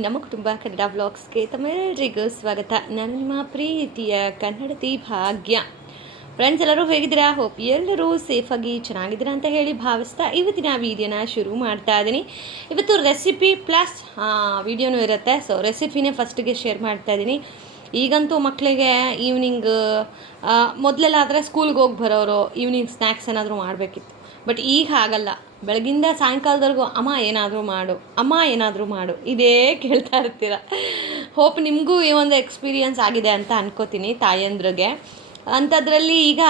ನಮ್ಮ ಕುಟುಂಬ ಕನ್ನಡ ವ್ಲಾಗ್ಸ್ಗೆ ತಮ್ಮೆಲ್ಲರಿಗೂ ಸ್ವಾಗತ. ನಾನು ನಿಮ್ಮ ಪ್ರೀತಿಯ ಕನ್ನಡತಿ ಭಾಗ್ಯ. ಫ್ರೆಂಡ್ಸ್, ಎಲ್ಲರೂ ಹೇಗಿದ್ದೀರಾ? ಹೋಪ್ ಎಲ್ಲರೂ ಸೇಫಾಗಿ ಚೆನ್ನಾಗಿದ್ದೀರಾ ಅಂತ ಹೇಳಿ ಭಾವಿಸ್ತಾ ಇವತ್ತಿನ ವೀಡಿಯೋನ ಶುರು ಮಾಡ್ತಾ ಇದ್ದೀನಿ. ಇವತ್ತು ರೆಸಿಪಿ ಪ್ಲಸ್ ವೀಡಿಯೋನೂ ಇರುತ್ತೆ. ಸೊ ರೆಸಿಪಿನೇ ಫಸ್ಟಿಗೆ ಶೇರ್ ಮಾಡ್ತಾ ಇದ್ದೀನಿ. ಈಗಂತೂ ಮಕ್ಕಳಿಗೆ ಈವ್ನಿಂಗ್ ಮೊದಲೆಲ್ಲ ಆದರೆ ಸ್ಕೂಲ್ಗೆ ಹೋಗಿ ಬರೋರು ಈವ್ನಿಂಗ್ ಸ್ನ್ಯಾಕ್ಸ್ ಏನಾದರೂ ಮಾಡಬೇಕಿತ್ತು. ಬಟ್ ಈಗ ಆಗಲ್ಲ. ಬೆಳಗಿಂದ ಸಾಯಂಕಾಲದವರೆಗೂ ಅಮ್ಮ ಏನಾದರೂ ಮಾಡು ಇದೇ ಕೇಳ್ತಾ ಇರ್ತೀರ. ಹೋಪ್ ನಿಮಗೂ ಈ ಒಂದು ಎಕ್ಸ್ಪೀರಿಯನ್ಸ್ ಆಗಿದೆ ಅಂತ ಅನ್ಕೋತೀನಿ ತಾಯಂದ್ರಿಗೆ. ಅಂಥದ್ರಲ್ಲಿ ಈಗ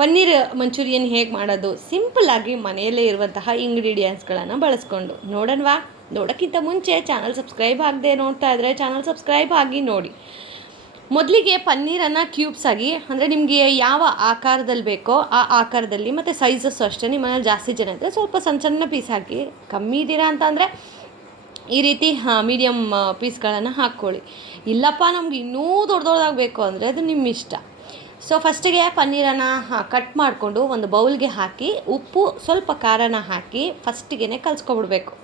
ಪನ್ನೀರ್ ಮಂಚೂರಿಯನ್ ಹೇಗೆ ಮಾಡೋದು ಸಿಂಪಲ್ಲಾಗಿ ಮನೆಯಲ್ಲೇ ಇರುವಂತಹ ಇಂಗ್ರೀಡಿಯೆಂಟ್ಸ್ಗಳನ್ನು ಬಳಸ್ಕೊಂಡು ನೋಡೋಣವಾ? ನೋಡೋಕ್ಕಿಂತ ಮುಂಚೆ ಚಾನಲ್ ಸಬ್ಸ್ಕ್ರೈಬ್ ಆಗದೆ ನೋಡ್ತಾ ಇದ್ದರೆ ಚಾನಲ್ ಸಬ್ಸ್ಕ್ರೈಬ್ ಆಗಿ ನೋಡಿ. ಮೊದಲಿಗೆ ಪನ್ನೀರನ್ನು ಕ್ಯೂಬ್ಸ್ ಆಗಿ, ಅಂದರೆ ನಿಮಗೆ ಯಾವ ಆಕಾರದಲ್ಲಿ ಬೇಕೋ ಆ ಆಕಾರದಲ್ಲಿ, ಮತ್ತು ಸೈಜಸ್ಸು ಅಷ್ಟೇ. ನಿಮ್ಮ ಮನೇಲಿ ಜಾಸ್ತಿ ಜನ ಇದ್ದರೆ ಸ್ವಲ್ಪ ಸಣ್ಣ ಸಣ್ಣ ಪೀಸ್ ಹಾಕಿ, ಕಮ್ಮಿ ಇದ್ದೀರಾ ಅಂತಂದರೆ ಈ ರೀತಿ ಮೀಡಿಯಮ್ ಪೀಸ್ಗಳನ್ನು ಹಾಕ್ಕೊಳ್ಳಿ. ಇಲ್ಲಪ್ಪ ನಮ್ಗೆ ಇನ್ನೂ ದೊಡ್ಡದಾಗಬೇಕು ಅಂದರೆ ಅದು ನಿಮ್ಮ ಇಷ್ಟ. ಸೊ ಫಸ್ಟಿಗೆ ಪನ್ನೀರನ್ನು ಕಟ್ ಮಾಡಿಕೊಂಡು ಒಂದು ಬೌಲ್ಗೆ ಹಾಕಿ ಉಪ್ಪು ಸ್ವಲ್ಪ ಖಾರನ ಹಾಕಿ ಫಸ್ಟಿಗೆ ಕಲಿಸ್ಕೊಬಿಡ್ಬೇಕು.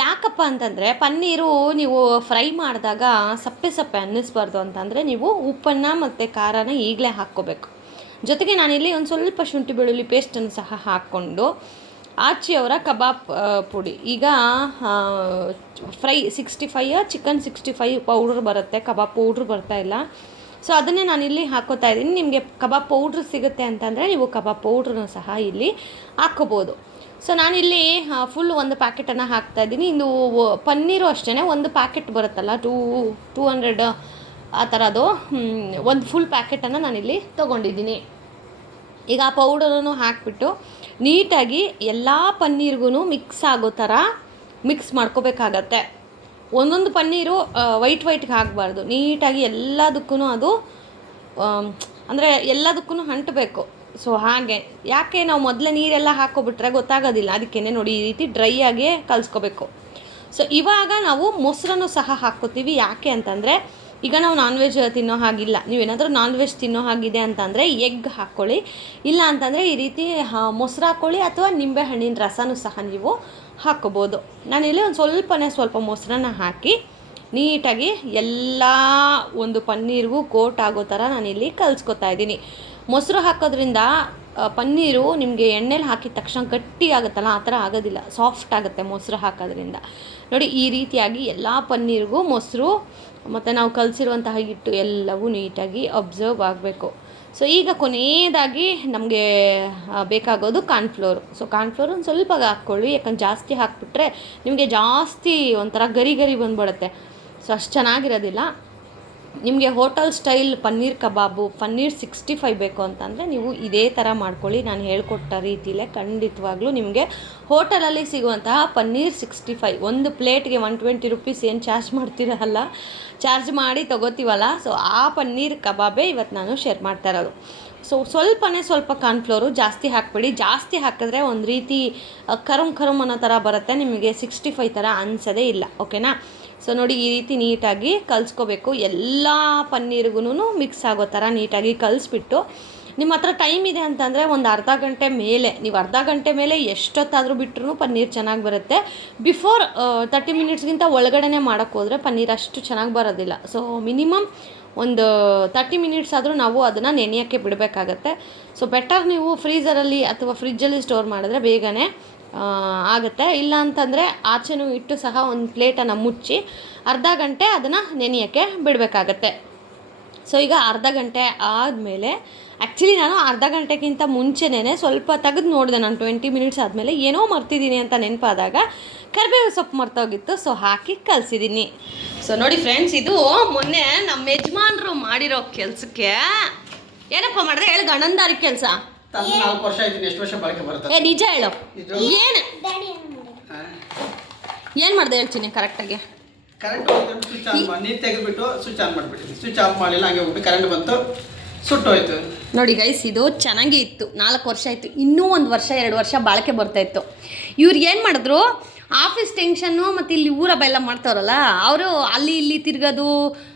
ಯಾಕಪ್ಪ ಅಂತಂದರೆ ಪನ್ನೀರು ನೀವು ಫ್ರೈ ಮಾಡಿದಾಗ ಸಪ್ಪೆ ಅನ್ನಿಸ್ಬಾರ್ದು ಅಂತಂದರೆ ನೀವು ಉಪ್ಪನ್ನು ಮತ್ತು ಖಾರನ ಈಗಲೇ ಹಾಕ್ಕೋಬೇಕು. ಜೊತೆಗೆ ನಾನಿಲ್ಲಿ ಒಂದು ಸ್ವಲ್ಪ ಶುಂಠಿ ಬೆಳ್ಳುಳ್ಳಿ ಪೇಸ್ಟನ್ನು ಸಹ ಹಾಕ್ಕೊಂಡು ಆಚೆಯವರ ಕಬಾಬ್ ಪುಡಿ, ಈಗ ಫ್ರೈ 65 ಚಿಕನ್ 65 ಪೌಡ್ರ್ ಬರುತ್ತೆ, ಕಬಾಬ್ ಪೌಡ್ರ್ ಬರ್ತಾ ಇಲ್ಲ. ಸೊ ಅದನ್ನೇ ನಾನಿಲ್ಲಿ ಹಾಕ್ಕೋತಾ ಇದ್ದೀನಿ. ನಿಮಗೆ ಕಬಾಬ್ ಪೌಡ್ರ್ ಸಿಗುತ್ತೆ ಅಂತಂದರೆ ನೀವು ಕಬಾಬ್ ಪೌಡ್ರನ್ನು ಸಹ ಇಲ್ಲಿ ಹಾಕ್ಕೋಬೋದು. ಸೊ ನಾನಿಲ್ಲಿ ಫುಲ್ ಒಂದು ಪ್ಯಾಕೆಟನ್ನು ಹಾಕ್ತಾಯಿದ್ದೀನಿ. ಇದು ಪನ್ನೀರು ಅಷ್ಟೇ, ಒಂದು ಪ್ಯಾಕೆಟ್ ಬರುತ್ತಲ್ಲ 200 ಆ ಥರದ್ದು ಒಂದು ಫುಲ್ ಪ್ಯಾಕೆಟನ್ನು ನಾನಿಲ್ಲಿ ತೊಗೊಂಡಿದ್ದೀನಿ. ಈಗ ಆ ಪೌಡರನ್ನು ಹಾಕಿಬಿಟ್ಟು ನೀಟಾಗಿ ಎಲ್ಲ ಪನ್ನೀರ್ಗೂ ಮಿಕ್ಸ್ ಆಗೋ ಥರ ಮಿಕ್ಸ್ ಮಾಡ್ಕೋಬೇಕಾಗತ್ತೆ. ಒಂದೊಂದು ಪನ್ನೀರು ವೈಟ್ಗೆ ಆಗಬಾರ್ದು, ನೀಟಾಗಿ ಎಲ್ಲದಕ್ಕೂ ಅದು ಅಂದರೆ ಎಲ್ಲದಕ್ಕೂ ಅಂಟಬೇಕು. ಸೊ ಹಾಗೆ ಯಾಕೆ ನಾವು ಮೊದಲೇ ನೀರೆಲ್ಲ ಹಾಕ್ಕೊಬಿಟ್ರೆ ಗೊತ್ತಾಗೋದಿಲ್ಲ. ಅದಕ್ಕೇ ನೋಡಿ ಈ ರೀತಿ ಡ್ರೈ ಆಗಿ ಕಲಿಸ್ಕೋಬೇಕು. ಸೊ ಇವಾಗ ನಾವು ಮೊಸರನ್ನು ಸಹ ಹಾಕ್ಕೋತೀವಿ. ಯಾಕೆ ಅಂತಂದರೆ ಈಗ ನಾವು ನಾನ್ ವೆಜ್ ತಿನ್ನೋ ಹಾಗಿಲ್ಲ. ನೀವೇನಾದರೂ ನಾನ್ ವೆಜ್ ತಿನ್ನೋ ಹಾಗಿದೆ ಅಂತಂದರೆ ಎಗ್ ಹಾಕ್ಕೊಳ್ಳಿ, ಇಲ್ಲ ಅಂತಂದರೆ ಈ ರೀತಿ ಮೊಸರು ಹಾಕ್ಕೊಳ್ಳಿ, ಅಥವಾ ನಿಂಬೆ ಹಣ್ಣಿನ ರಸನೂ ಸಹ ನೀವು ಹಾಕ್ಕೋಬೋದು. ನಾನಿಲ್ಲಿ ಒಂದು ಸ್ವಲ್ಪ ಮೊಸರನ್ನ ಹಾಕಿ ನೀಟಾಗಿ ಎಲ್ಲ ಒಂದು ಪನ್ನೀರ್ಗೂ ಕೋಟ್ ಆಗೋ ಥರ ನಾನಿಲ್ಲಿ ಕಲಿಸ್ಕೊತಾ ಇದ್ದೀನಿ. ಮೊಸರು ಹಾಕೋದ್ರಿಂದ ಪನ್ನೀರು ನಿಮಗೆ ಎಣ್ಣೆಲಿ ಹಾಕಿದ ತಕ್ಷಣ ಗಟ್ಟಿ ಆಗುತ್ತಲ್ಲ, ಆ ಥರ ಆಗೋದಿಲ್ಲ, ಸಾಫ್ಟ್ ಆಗುತ್ತೆ ಮೊಸರು ಹಾಕೋದ್ರಿಂದ. ನೋಡಿ ಈ ರೀತಿಯಾಗಿ ಎಲ್ಲ ಪನ್ನೀರಿಗೂ ಮೊಸರು ಮತ್ತು ನಾವು ಕಲಸಿರುವಂತಹ ಹಿಟ್ಟು ಎಲ್ಲವೂ ನೀಟಾಗಿ ಅಬ್ಸರ್ವ್ ಆಗಬೇಕು. ಸೊ ಈಗ ಕೊನೆಯದಾಗಿ ನಮಗೆ ಬೇಕಾಗೋದು ಕಾರ್ನ್ಫ್ಲೋರು. ಸೊ ಕಾರ್ನ್ಫ್ಲೋರ್ ಒಂದು ಸ್ವಲ್ಪ ಹಾಕ್ಕೊಳ್ಳಿ, ಯಾಕಂದ್ರೆ ಜಾಸ್ತಿ ಹಾಕ್ಬಿಟ್ರೆ ನಿಮಗೆ ಜಾಸ್ತಿ ಒಂಥರ ಗರಿ ಬಂದುಬಿಡುತ್ತೆ. ಸೊ ಅಷ್ಟು ಚೆನ್ನಾಗಿರೋದಿಲ್ಲ. ನಿಮಗೆ ಹೋಟೆಲ್ ಸ್ಟೈಲ್ ಪನ್ನೀರ್ ಕಬಾಬು, ಪನ್ನೀರ್ 65 ಬೇಕು ಅಂತಂದರೆ ನೀವು ಇದೇ ಥರ ಮಾಡ್ಕೊಳ್ಳಿ. ನಾನು ಹೇಳ್ಕೊಟ್ಟ ರೀತಿಲೇ ಖಂಡಿತವಾಗ್ಲೂ ನಿಮಗೆ ಹೋಟೆಲಲ್ಲಿ ಸಿಗುವಂತಹ ಪನ್ನೀರ್ 65 ಒಂದು ಪ್ಲೇಟ್ಗೆ 120 ರೂಪೀಸ್ ಏನು ಚಾರ್ಜ್ ಮಾಡ್ತೀರಲ್ಲ, ಚಾರ್ಜ್ ಮಾಡಿ ತೊಗೋತೀವಲ್ಲ, ಸೊ ಆ ಪನ್ನೀರ್ ಕಬಾಬೇ ಇವತ್ತು ನಾನು ಶೇರ್ ಮಾಡ್ತಾ ಇರೋದು. ಸೊ ಸ್ವಲ್ಪ ಕಾರ್ನ್ಫ್ಲೋರು ಜಾಸ್ತಿ ಹಾಕ್ಬೇಡಿ. ಜಾಸ್ತಿ ಹಾಕಿದ್ರೆ ಒಂದು ರೀತಿ ಕರಮ್ ಅನ್ನೋ ಥರ ಬರುತ್ತೆ, ನಿಮಗೆ 65 ಥರ ಅನಿಸೋದೇ ಇಲ್ಲ. ಓಕೆನಾ? ಸೊ ನೋಡಿ ಈ ರೀತಿ ನೀಟಾಗಿ ಕಲಿಸ್ಕೋಬೇಕು. ಎಲ್ಲ ಪನ್ನೀರ್ಗೂ ಮಿಕ್ಸ್ ಆಗೋ ಥರ ನೀಟಾಗಿ ಕಲಿಸ್ಬಿಟ್ಟು, ನಿಮ್ಮ ಹತ್ರ ಟೈಮ್ ಇದೆ ಅಂತಂದರೆ ಒಂದು ಅರ್ಧ ಗಂಟೆ ಮೇಲೆ, ನೀವು ಅರ್ಧ ಗಂಟೆ ಮೇಲೆ ಎಷ್ಟೊತ್ತಾದರೂ ಬಿಟ್ಟರೂ ಪನ್ನೀರ್ ಚೆನ್ನಾಗಿ ಬರುತ್ತೆ. ಬಿಫೋರ್ 30 ಮಿನಿಟ್ಸ್ಗಿಂತ ಒಳಗಡೆ ಮಾಡೋಕ್ಕೆ ಹೋದರೆ ಪನ್ನೀರ್ ಅಷ್ಟು ಚೆನ್ನಾಗಿ ಬರೋದಿಲ್ಲ. ಸೊ ಮಿನಿಮಮ್ ಒಂದು 30 ಮಿನಿಟ್ಸ್ ಆದರೂ ನಾವು ಅದನ್ನು ನೆನೆಯೋಕ್ಕೆ ಬಿಡಬೇಕಾಗತ್ತೆ. ಸೊ ಬೆಟರ್ ನೀವು ಫ್ರೀಝರಲ್ಲಿ ಅಥವಾ ಫ್ರಿಜ್ಜಲ್ಲಿ ಸ್ಟೋರ್ ಮಾಡಿದ್ರೆ ಬೇಗನೆ ಆಗುತ್ತೆ. ಇಲ್ಲ ಅಂತಂದರೆ ಆಚೆನೂ ಇಟ್ಟು ಸಹ ಒಂದು ಪ್ಲೇಟನ್ನು ಮುಚ್ಚಿ ಅರ್ಧ ಗಂಟೆ ಅದನ್ನು ನೆನೆಯೋಕ್ಕೆ ಬಿಡಬೇಕಾಗತ್ತೆ. ಸೊ ಈಗ ಅರ್ಧ ಗಂಟೆ ಆದಮೇಲೆ, ಆ್ಯಕ್ಚುಲಿ ನಾನು ಅರ್ಧ ಗಂಟೆಗಿಂತ ಮುಂಚೆನೇ ಸ್ವಲ್ಪ ತೆಗೆದು ನೋಡಿದೆ. ನಾನು 20 ಮಿನಿಟ್ಸ್ ಆದಮೇಲೆ ಏನೋ ಮರ್ತಿದ್ದೀನಿ ಅಂತ ನೆನಪಾದಾಗ ಕರಿಬೇವು ಸೊಪ್ಪು ಮರ್ತೋಗಿತ್ತು. ಸೊ ಹಾಕಿ ಕಲಿಸಿದ್ದೀನಿ. ಸೊ ನೋಡಿ ಫ್ರೆಂಡ್ಸ್, ಇದು ಮೊನ್ನೆ ನಮ್ಮ ಯಜಮಾನರು ಮಾಡಿರೋ ಕೆಲಸಕ್ಕೆ ಏನಪ್ಪ ಮಾಡಿದ್ರೆ ಹೇಳಿ, ಗಂಡಂದಾರಿ ಕೆಲಸ. 4 ವರ್ಷ ಆಯ್ತು, ಎಷ್ಟು ವರ್ಷ ಬಾಳಿಕೆ ಬರುತ್ತೆ? ನಿಜ ಹೇಳು, ಏನು ಮಾಡಿದೆ ಹೇಳ್ತೀನಿ ಕರೆಕ್ಟಾಗಿ. ಕರೆಂಟ್ ಸ್ವಿಚ್ ಆನ್ ಮಾಡಿ, ನೀರು ತೆಗೆದುಬಿಟ್ಟು ಸ್ವಿಚ್ ಆನ್ ಮಾಡಿಬಿಟ್ಟಿದ್ವಿ. ಸ್ವಿಚ್ ಆಫ್ ಮಾಡಿಲ್ಲ, ಹಂಗೆ ಹೋಗ್ಬಿಟ್ಟು ಕರೆಂಟ್ ಬಂತು, ಸುಟ್ಟೋಯ್ತು. ನೋಡಿ ಗೈಸ್, ಇದು ಚೆನ್ನಾಗೇ ಇತ್ತು. 4 ವರ್ಷ ಆಯಿತು, ಇನ್ನೂ 1 ವರ್ಷ 2 ವರ್ಷ ಬಾಳಿಕೆ ಬರ್ತಾಯಿತ್ತು. ಇವ್ರು ಏನು ಮಾಡಿದ್ರು, ಆಫೀಸ್ ಟೆನ್ಷನ್ನು ಮತ್ತು ಇಲ್ಲಿ ಊರ ಬೆಲ್ಲ ಮಾಡ್ತಾರಲ್ಲ ಅವರು, ಅಲ್ಲಿ ಇಲ್ಲಿ ತಿರ್ಗೋದು,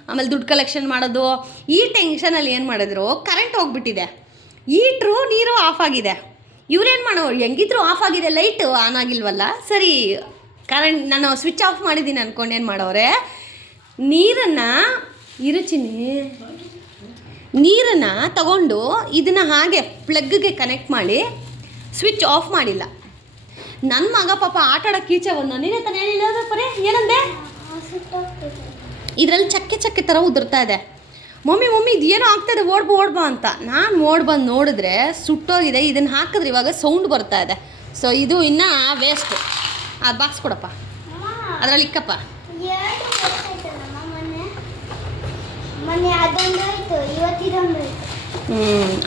ಆಮೇಲೆ ದುಡ್ಡು ಕಲೆಕ್ಷನ್ ಮಾಡೋದು, ಈ ಟೆನ್ಷನಲ್ಲಿ ಏನು ಮಾಡಿದ್ರು, ಕರೆಂಟ್ ಹೋಗ್ಬಿಟ್ಟಿದೆ, ಹೀಟ್ರು ನೀರು ಆಫ್ ಆಗಿದೆ. ಇವ್ರೇನು ಮಾಡೋ, ಹೆಂಗಿದ್ರು ಆಫ್ ಆಗಿದೆ, ಲೈಟು ಆನ್ ಆಗಿಲ್ವಲ್ಲ, ಸರಿ ಕರೆಂಟ್ ನಾನು ಸ್ವಿಚ್ ಆಫ್ ಮಾಡಿದ್ದೀನಿ ಅಂದ್ಕೊಂಡು ಏನು ಮಾಡೋರೆ, ನೀರನ್ನು ನೀರನ್ನು ತಗೊಂಡು ಇದನ್ನು ಹಾಗೆ ಪ್ಲಗ್ಗೆ ಕನೆಕ್ಟ್ ಮಾಡಿ ಸ್ವಿಚ್ ಆಫ್ ಮಾಡಿಲ್ಲ. ನನ್ನ ಮಗ ಪಾಪ ಆಟ ಆಡೋಕ್ಕೆ ಈಚೆ ಬಂದ. ನೀನೇ ತಾನೇ ಹೇಳಿಲ್ಲ ಪರೇ, ಏನಂದೆ? ಇದರಲ್ಲಿ ಚಕ್ಕೆ ಥರ ಉದುರ್ತಾ ಇದೆ. ಮಮ್ಮಿ ಇದು ಏನೋ ಆಗ್ತಾಯಿದೆ, ಓಡ್ಬಾ ಅಂತ. ನಾನು ಓಡ್ಬಂದು ನೋಡಿದ್ರೆ ಸುಟ್ಟೋಗಿದೆ. ಇದನ್ನು ಹಾಕಿದ್ರೆ ಇವಾಗ ಸೌಂಡ್ ಬರ್ತಾ ಇದೆ. ಸೊ ಇದು ಇನ್ನೂ ವೇಸ್ಟು. ಅದು ಬಾಕ್ಸ್ ಕೊಡಪ್ಪ, ಅದರಲ್ಲಿ ಇಕ್ಕಪ್ಪ.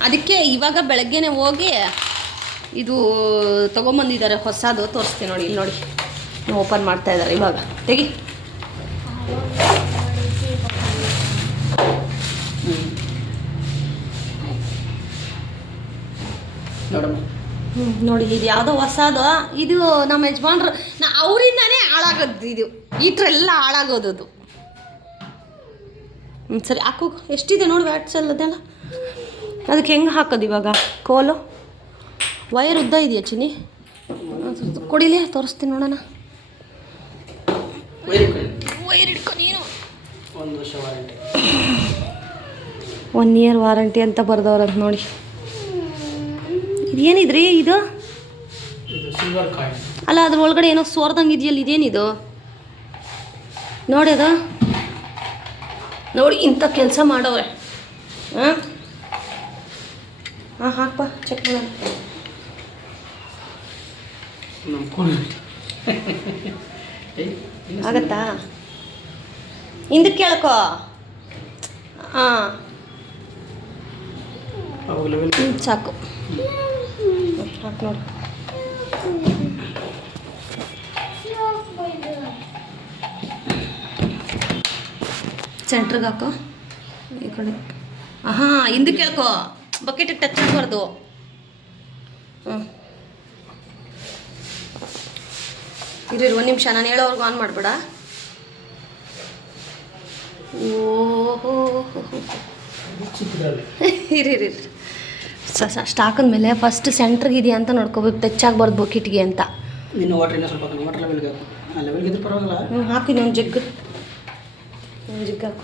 ಅದಕ್ಕೆ ಇವಾಗ ಬೆಳಗ್ಗೆನೆ ಹೋಗಿ ಇದು ತೊಗೊಂಬಂದಿದ್ದಾರೆ ಹೊಸದು, ತೋರಿಸ್ತೀನಿ ನೋಡಿ. ಇಲ್ಲಿ ನೋಡಿ, ಓಪನ್ ಮಾಡ್ತಾ ಇದ್ದಾರೆ ಇವಾಗ. ತೆಗಿ. ನೋಡಿ, ಇದು ಯಾವುದೋ ಹೊಸದು. ಇದು ನಮ್ಮ ಯಜಮಾನ್ರು ಅವರಿಂದಾನೇ ಹಾಳಾಗೋದು. ಇದು ಈಟ್ರೆಲ್ಲ ಹಾಳಾಗೋದು. ಸರಿ ಹಾಕು. ಎಷ್ಟಿದೆ ನೋಡಿ ವ್ಯಾಟ್ಸಲ್ ಅದೆಲ್ಲ. ಅದಕ್ಕೆ ಹೆಂಗೆ ಹಾಕೋದು ಇವಾಗ? ಕೋಲು ವೈರ್ ಉದ್ದ ಇದೆಯಾ ಚಿನ್ನಿ? ಕೊಡಿಲಿ, ತೋರಿಸ್ತೀನಿ ನೋಡೋಣ. ವೈರ್ ಹಿಡ್ಕೊ ನೀನು. 1 ಇಯರ್ ವಾರಂಟಿ ಅಂತ ಬರ್ದವ್ರಂತ ನೋಡಿ. ಇದೇನಿದ್ರಿ ಇದು? ಅಲ್ಲ, ಅದ್ರ ಒಳಗಡೆ ಏನೋ ಸೋರ್ದಂಗೆ ಇದೆಯಲ್ಲ, ಇದೇನಿದು ನೋಡಿ. ಅದು ನೋಡಿ, ಇಂಥ ಕೆಲಸ ಮಾಡೋರೆ. ಹಾಂ ಹಾಕಪ್ಪ, ಚೆಕ್ ಮಾಡೋಣ. ಆಗತ್ತಾ? ಹಿಂದಕ್ಕೆ ಕೇಳ್ಕೊ. ಹಾಂ, ಸಾಕು. ಹಾಕಿ ನೋಡಿ. ಸೆಂಟ್ರಿಗೆ ಹಾಕೋ ಈ ಕಡೆ. ಹಾಂ, ಹಿಂದಕ್ಕೆ ಕೇಳ್ಕೊ. ಬಕೆಟಿಗೆ ಟಚ್ ಆಗಬಾರ್ದು. ಇರಿ 1 ನಿಮಿಷ, ನಾನು ಹೇಳೋವರೆಗೂ ಆನ್ ಮಾಡಬೇಡ. ಓಹೋ, ಇರಿ ಸ್ಟಾಕದ ಮೇಲೆ ಫಸ್ಟ್ ಸೆಂಟ್ರಿಗೆ ಇದೆಯಾ ಅಂತ ನೋಡ್ಕೋಬೇಕು, ಟಚ್ ಆಗಬಾರ್ದು ಬಕೆಟ್ಗೆ ಅಂತ. ಇನ್ನು ವಾಟರ್ ಇನ್ನೂ ಸ್ವಲ್ಪ ವಾಟರ್ ಲೆವೆಲ್ಗೆ ಇದ್ರೆ ಪರವಾಗಿಲ್ಲ. ಹಾಕಿ ಒಂದು ಜಗ್ಗು ಹಾಕು.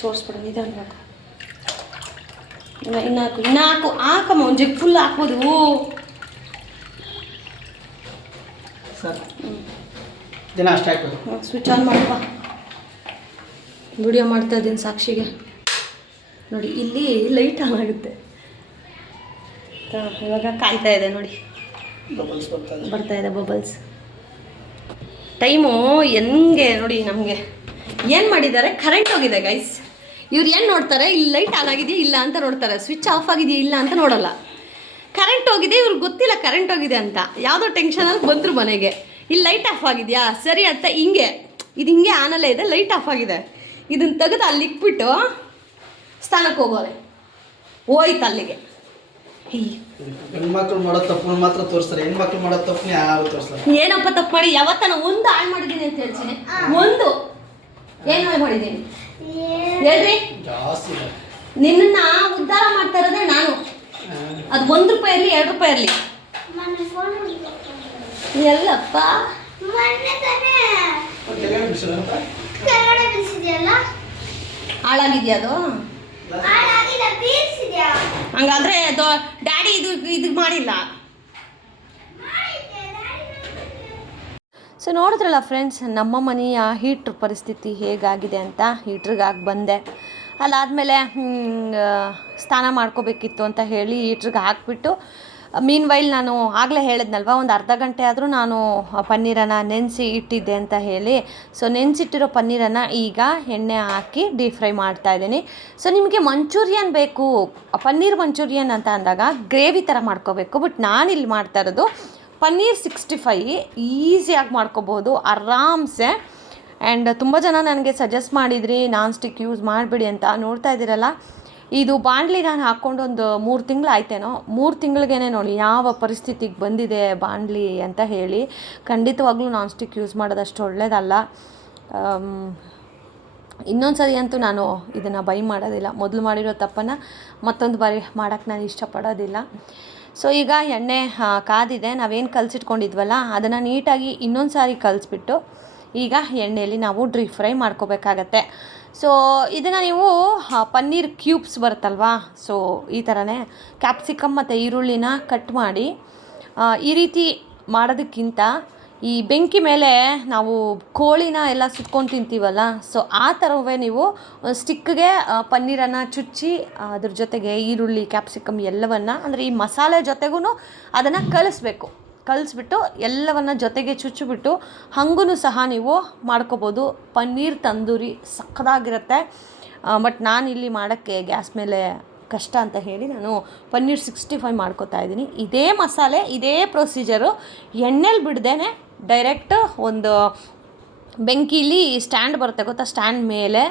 ಸೋರ್ಸ್ಬಿಡ, ನಿಧಾನ ಹಾಕು. ಇನ್ನು ಹಾಕಮ್ಮ, ಒಂದು ಜಗ್ ಫುಲ್ ಹಾಕ್ಬೋದು. ಸರ್ ದಿನ ಅಷ್ಟೇ ಹಾಕ್ಬೋದು. ಸ್ವಿಚ್ ಆನ್ ಮಾಡಪ್ಪ. ವಿಡಿಯೋ ಮಾಡ್ತಾ ಇದ್ದೀನಿ ಸಾಕ್ಷಿಗೆ. ನೋಡಿ, ಇಲ್ಲಿ ಲೈಟ್ ಆನ್ ಆಗುತ್ತೆ. ಇವಾಗ ಕಾಯ್ತಾ ಇದೆ ನೋಡಿ, ಬಬಲ್ಸ್ ಬರ್ತಾ ಇದೆ ಬಬಲ್ಸ್. ಟೈಮು ಹೆಂಗೆ ನೋಡಿ. ನಮಗೆ ಏನು ಮಾಡಿದ್ದಾರೆ, ಕರೆಂಟ್ ಹೋಗಿದೆ ಗೈಸ್. ಇವ್ರು ಏನು ನೋಡ್ತಾರೆ, ಇಲ್ಲಿ ಲೈಟ್ ಆನ್ ಆಗಿದೆಯಾ ಇಲ್ಲ ಅಂತ ನೋಡ್ತಾರೆ, ಸ್ವಿಚ್ ಆಫ್ ಆಗಿದೆಯಾ ಇಲ್ಲ ಅಂತ ನೋಡೋಲ್ಲ. ಕರೆಂಟ್ ಹೋಗಿದೆ, ಇವ್ರಿಗೆ ಗೊತ್ತಿಲ್ಲ ಕರೆಂಟ್ ಹೋಗಿದೆ ಅಂತ. ಯಾವುದೋ ಟೆನ್ಷನಲ್ಲಿ ಬಂದರು ಮನೆಗೆ. ಇಲ್ಲಿ ಲೈಟ್ ಆಫ್ ಆಗಿದೆಯಾ ಸರಿ ಅಂತ ಹಿಂಗೆ ಆನಲ್ಲೇ ಇದೆ, ಲೈಟ್ ಆಫ್ ಆಗಿದೆ. ಇದನ್ನು ತೆಗೆದು ಅಲ್ಲಿ ಇಕ್ಬಿಟ್ಟು ಸ್ನಾನಕ್ಕೆ ಹೋಗೋರೆ. ಹೋಯ್ತು ಅಲ್ಲಿಗೆ. ಹೆಣ್ಮಕ್ಳು ಮಾಡೋ ತಪ್ಪು ಮಾತ್ರ ತೋರಿಸ್ತಾರೆ, ಹೆಣ್ಮಕ್ಳು ಮಾಡೋ ತಪ್ಪು ಯಾರು ತೋರಿಸ್ತಾರೆ. ಏನಪ್ಪ ತಪ್ಪು ಮಾಡಿ? ಯಾವತ್ತನ ಒಂದು ಹಾಳು ಮಾಡಿದ್ದೀನಿ ಅಂತ ಹೇಳ್ತೀನಿ. ಒಂದು ಏನು ಹಾಳು ಮಾಡಿದ್ದೀನಿ ಹೇಳ್ರಿ? ಜಾಸ್ತಿ ನಿನ್ನ ಉದ್ಧಾರ ಮಾಡ್ತಾ ಇರೋದೇ ನಾನು. ಅದು 1 ರೂಪಾಯಿ ಇರಲಿ 2 ರೂಪಾಯಿ ಇರಲಿ. ಎಲ್ಲಪ್ಪ ಹಾಳಾಗಿದ್ಯಾ ಅದು? ಹಂಗಾದ್ರೆ ಡ್ಯಾಡಿ ಇದು ಮಾಡಿಲ್ಲ. ಸೊ ನೋಡಿದ್ರಲ್ಲ ಫ್ರೆಂಡ್ಸ್, ನಮ್ಮ ಮನೆಯ ಹೀಟ್ರ್ ಪರಿಸ್ಥಿತಿ ಹೇಗಾಗಿದೆ ಅಂತ. ಹೀಟ್ರಿಗಾಗಿ ಬಂದೆ. ಅದಾದಮೇಲೆ ಸ್ನಾನ ಮಾಡ್ಕೋಬೇಕಿತ್ತು ಅಂತ ಹೇಳಿ ಹೀಟ್ರಿಗೆ ಹಾಕಿಬಿಟ್ಟು, ಮೀನ್ ವೈಲ್ ನಾನು ಆಗಲೇ ಹೇಳಿದ್ನಲ್ವ, ಒಂದು ಅರ್ಧ ಗಂಟೆ ಆದರೂ ನಾನು ಪನ್ನೀರನ್ನು ನೆನೆಸಿ ಇಟ್ಟಿದ್ದೆ ಅಂತ ಹೇಳಿ. ಸೊ ನೆನೆಸಿಟ್ಟಿರೋ ಪನ್ನೀರನ್ನು ಈಗ ಎಣ್ಣೆ ಹಾಕಿ ಡೀಪ್ ಫ್ರೈ ಮಾಡ್ತಾಯಿದ್ದೀನಿ. ಸೊ ನಿಮಗೆ ಮಂಚೂರಿಯನ್ ಬೇಕು, ಪನ್ನೀರ್ ಮಂಚೂರಿಯನ್ ಅಂತ ಅಂದಾಗ ಗ್ರೇವಿ ಥರ ಮಾಡ್ಕೋಬೇಕು. ಬಟ್ ನಾನಿಲ್ಲಿ ಮಾಡ್ತಾ ಇರೋದು ಪನ್ನೀರ್ 65. ಈಸಿಯಾಗಿ ಮಾಡ್ಕೋಬೋದು ಆರಾಮ್ಸೆ. ಆ್ಯಂಡ್ ತುಂಬ ಜನ ನನಗೆ ಸಜೆಸ್ಟ್ ಮಾಡಿದ್ರಿ ನಾನ್ ಸ್ಟಿಕ್ ಯೂಸ್ ಮಾಡಿಬಿಡಿ ಅಂತ. ನೋಡ್ತಾ ಇದ್ದೀರಲ್ಲ, ಇದು ಬಾಣಲಿ ನಾನು ಹಾಕ್ಕೊಂಡು ಒಂದು 3 ತಿಂಗಳು ಆಯ್ತೇನೋ. 3 ತಿಂಗಳಿಗೇ ನೋಡಿ ಯಾವ ಪರಿಸ್ಥಿತಿಗೆ ಬಂದಿದೆ ಬಾಣಲಿ ಅಂತ ಹೇಳಿ. ಖಂಡಿತವಾಗ್ಲೂ ನಾನ್ ಸ್ಟಿಕ್ ಯೂಸ್ ಮಾಡೋದಷ್ಟು ಒಳ್ಳೆಯದಲ್ಲ. ಇನ್ನೊಂದು ಸರಿ ಅಂತೂ ನಾನು ಇದನ್ನು ಬೈ ಮಾಡೋದಿಲ್ಲ. ಮೊದಲು ಮಾಡಿರೋ ತಪ್ಪನ್ನು ಮತ್ತೊಂದು ಬಾರಿ ಮಾಡೋಕ್ಕೆ ನಾನು ಇಷ್ಟಪಡೋದಿಲ್ಲ. ಸೊ ಈಗ ಎಣ್ಣೆ ಕಾದಿದೆ. ನಾವೇನು ಕಲಸಿಟ್ಕೊಂಡಿದ್ವಲ್ಲ ಅದನ್ನು ನೀಟಾಗಿ ಇನ್ನೊಂದು ಸಾರಿ ಕಲಿಸ್ಬಿಟ್ಟು ಈಗ ಎಣ್ಣೆಯಲ್ಲಿ ನಾವು ಡೀಪ್ ಫ್ರೈ ಮಾಡ್ಕೋಬೇಕಾಗತ್ತೆ. ಸೊ ಇದನ್ನು ನೀವು ಪನ್ನೀರ್ ಕ್ಯೂಬ್ಸ್ ಬರುತ್ತಲ್ವಾ, ಸೊ ಈ ಥರನೇ ಕ್ಯಾಪ್ಸಿಕಮ್ ಮತ್ತು ಈರುಳ್ಳಿನ ಕಟ್ ಮಾಡಿ ಈ ರೀತಿ ಮಾಡೋದಕ್ಕಿಂತ ಈ ಬೆಂಕಿ ಮೇಲೆ ನಾವು ಕೋಳಿನ ಎಲ್ಲ ಸುಟ್ಕೊಂಡು ತಿಂತೀವಲ್ಲ, ಸೊ ಆ ಥರವೇ ನೀವು ಸ್ಟಿಕ್ಗೆ ಪನ್ನೀರನ್ನು ಚುಚ್ಚಿ ಅದ್ರ ಜೊತೆಗೆ ಈರುಳ್ಳಿ ಕ್ಯಾಪ್ಸಿಕಮ್ ಎಲ್ಲವನ್ನು ಅಂದರೆ ಈ ಮಸಾಲೆ ಜೊತೆಗೂ ಅದನ್ನು ಕಲಿಸ್ಬಿಟ್ಟು ಎಲ್ಲವನ್ನು ಜೊತೆಗೆ ಚುಚ್ಚಿಬಿಟ್ಟು ಹಂಗೂ ಸಹ ನೀವು ಮಾಡ್ಕೋಬೋದು. ಪನ್ನೀರ್ ತಂದೂರಿ ಸಕ್ಕತ್ತಾಗಿರುತ್ತೆ. ಬಟ್ ನಾನಿಲ್ಲಿ ಮಾಡೋಕ್ಕೆ ಗ್ಯಾಸ್ ಮೇಲೆ ಕಷ್ಟ ಅಂತ ಹೇಳಿ ನಾನು ಪನ್ನೀರ್ 65 ಮಾಡ್ಕೋತಾ ಇದ್ದೀನಿ. ಇದೇ ಮಸಾಲೆ ಇದೇ ಪ್ರೊಸೀಜರು ಎಣ್ಣೆಲಿ ಬಿಡ್ದೇ ಡೈರೆಕ್ಟ್ ಒಂದು ಬೆಂಕಿಲಿ ಸ್ಟ್ಯಾಂಡ್ ಬರುತ್ತೆ ಗೊತ್ತಾ, ಸ್ಟ್ಯಾಂಡ್ ಮೇಲೆ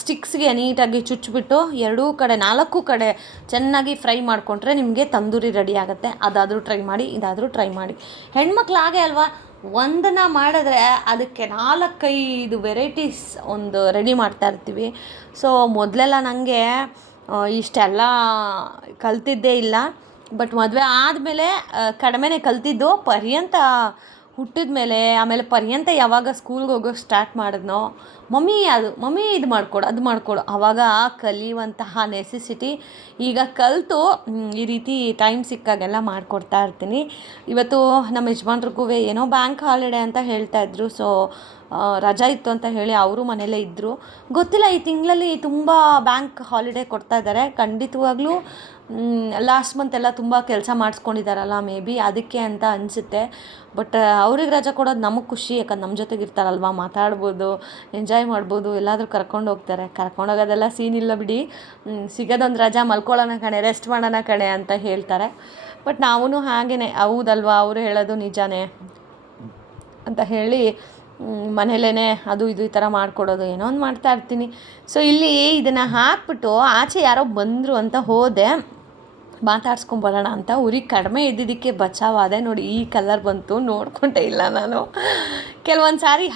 ಸ್ಟಿಕ್ಸ್ಗೆ ನೀಟಾಗಿ ಚುಚ್ಚಿಬಿಟ್ಟು 4 ಕಡೆ ಚೆನ್ನಾಗಿ ಫ್ರೈ ಮಾಡಿಕೊಂಡ್ರೆ ನಿಮಗೆ ತಂದೂರಿ ರೆಡಿ ಆಗುತ್ತೆ. ಅದಾದರೂ ಟ್ರೈ ಮಾಡಿ, ಇದಾದರೂ ಟ್ರೈ ಮಾಡಿ. ಹೆಣ್ಮಕ್ಳು ಹಾಗೆ ಅಲ್ವಾ, ಒಂದನ್ನು ಮಾಡಿದ್ರೆ ಅದಕ್ಕೆ 4-5 ವೆರೈಟೀಸ್ ಒಂದು ರೆಡಿ ಮಾಡ್ತಾ ಇರ್ತೀವಿ. ಸೊ ಮೊದಲೆಲ್ಲ ನನಗೆ ಇಷ್ಟೆಲ್ಲ ಕಲ್ತಿದ್ದೇ ಇಲ್ಲ. ಬಟ್ ಮದುವೆ ಆದಮೇಲೆ ಕಡಿಮೆನೇ ಕಲ್ತಿದ್ದು. ಪರ್ಯಂತ ಹುಟ್ಟಿದ ಮೇಲೆ ಆಮೇಲೆ ಪರ್ಯಂತ ಯಾವಾಗ ಸ್ಕೂಲ್ಗೆ ಹೋಗೋಕ್ಕೆ ಸ್ಟಾರ್ಟ್ ಮಾಡಿದ್ನೋ, ಮಮ್ಮಿ ಇದು ಮಾಡಿಕೊಡು ಆವಾಗ ಕಲಿಯುವಂತಹ ನೆಸೆಸಿಟಿ ಈಗ ಕಲಿತು ಈ ರೀತಿ ಟೈಮ್ ಸಿಕ್ಕಾಗೆಲ್ಲ ಮಾಡಿಕೊಡ್ತಾ ಇರ್ತೀನಿ. ಇವತ್ತು ನಮ್ಮ ಯಜಮಾನ್ರಿಗೂ ಏನೋ ಬ್ಯಾಂಕ್ ಹಾಲಿಡೇ ಅಂತ ಹೇಳ್ತಾಯಿದ್ರು. ಸೊ ರಜಾ ಇತ್ತು ಅಂತ ಹೇಳಿ ಅವರು ಮನೆಯಲ್ಲೇ ಇದ್ದರು. ಗೊತ್ತಿಲ್ಲ, ಈ ತಿಂಗಳಲ್ಲಿ ತುಂಬ ಬ್ಯಾಂಕ್ ಹಾಲಿಡೇ ಕೊಡ್ತಾ ಇದ್ದಾರೆ. ಖಂಡಿತವಾಗ್ಲೂ ಲಾಸ್ಟ್ ಮಂತೆಲ್ಲ ತುಂಬ ಕೆಲಸ ಮಾಡಿಸ್ಕೊಂಡಿದ್ದಾರಲ್ಲ, ಮೇ ಬಿ ಅದಕ್ಕೆ ಅಂತ ಅನಿಸುತ್ತೆ. ಬಟ್ ಅವ್ರಿಗೆ ರಜಾ ಕೊಡೋದು ನಮಗೆ ಖುಷಿ, ಯಾಕಂದ್ರೆ ನಮ್ಮ ಜೊತೆಗೆ ಇರ್ತಾರಲ್ವ, ಮಾತಾಡ್ಬೋದು, ಎಂಜಾಯ್ ಮಾಡ್ಬೋದು. ಎಲ್ಲಾದರೂ ಕರ್ಕೊಂಡೋಗೋದೆಲ್ಲ ಸೀನ್ ಇಲ್ಲ ಬಿಡಿ. ಸಿಗೋದೊಂದು ರಜಾ, ಮಲ್ಕೊಳ್ಳೋಣ ಕಣೆ, ರೆಸ್ಟ್ ಮಾಡೋಣ ಕಣೆ ಅಂತ ಹೇಳ್ತಾರೆ. ಬಟ್ ನಾವೂ ಹಾಗೇ ಹೌದಲ್ವಾ, ಅವರು ಹೇಳೋದು ನಿಜಾನೇ ಅಂತ ಹೇಳಿ ಮನೇಲೇ ಅದು ಇದು ಈ ಥರ ಮಾಡಿಕೊಡೋದು ಏನೋ ಒಂದು ಮಾಡ್ತಾ ಇರ್ತೀನಿ. ಸೊ ಇಲ್ಲಿ ಇದನ್ನು ಹಾಕ್ಬಿಟ್ಟು ಆಚೆ ಯಾರೋ ಬಂದರು ಅಂತ ಹೋದೆ, ಮಾತಾಡ್ಸ್ಕೊಂಬರೋಣ ಅಂತ. ಉರಿ ಕಡಿಮೆ ಇದ್ದಿದ್ದಕ್ಕೆ ಬಚಾವಾದೆ. ನೋಡಿ ಈ ಕಲರ್ ಬಂತು, ನೋಡ್ಕೊಂಡೇ ಇಲ್ಲ ನಾನು. ಕೆಲವೊಂದು ಸಾರಿ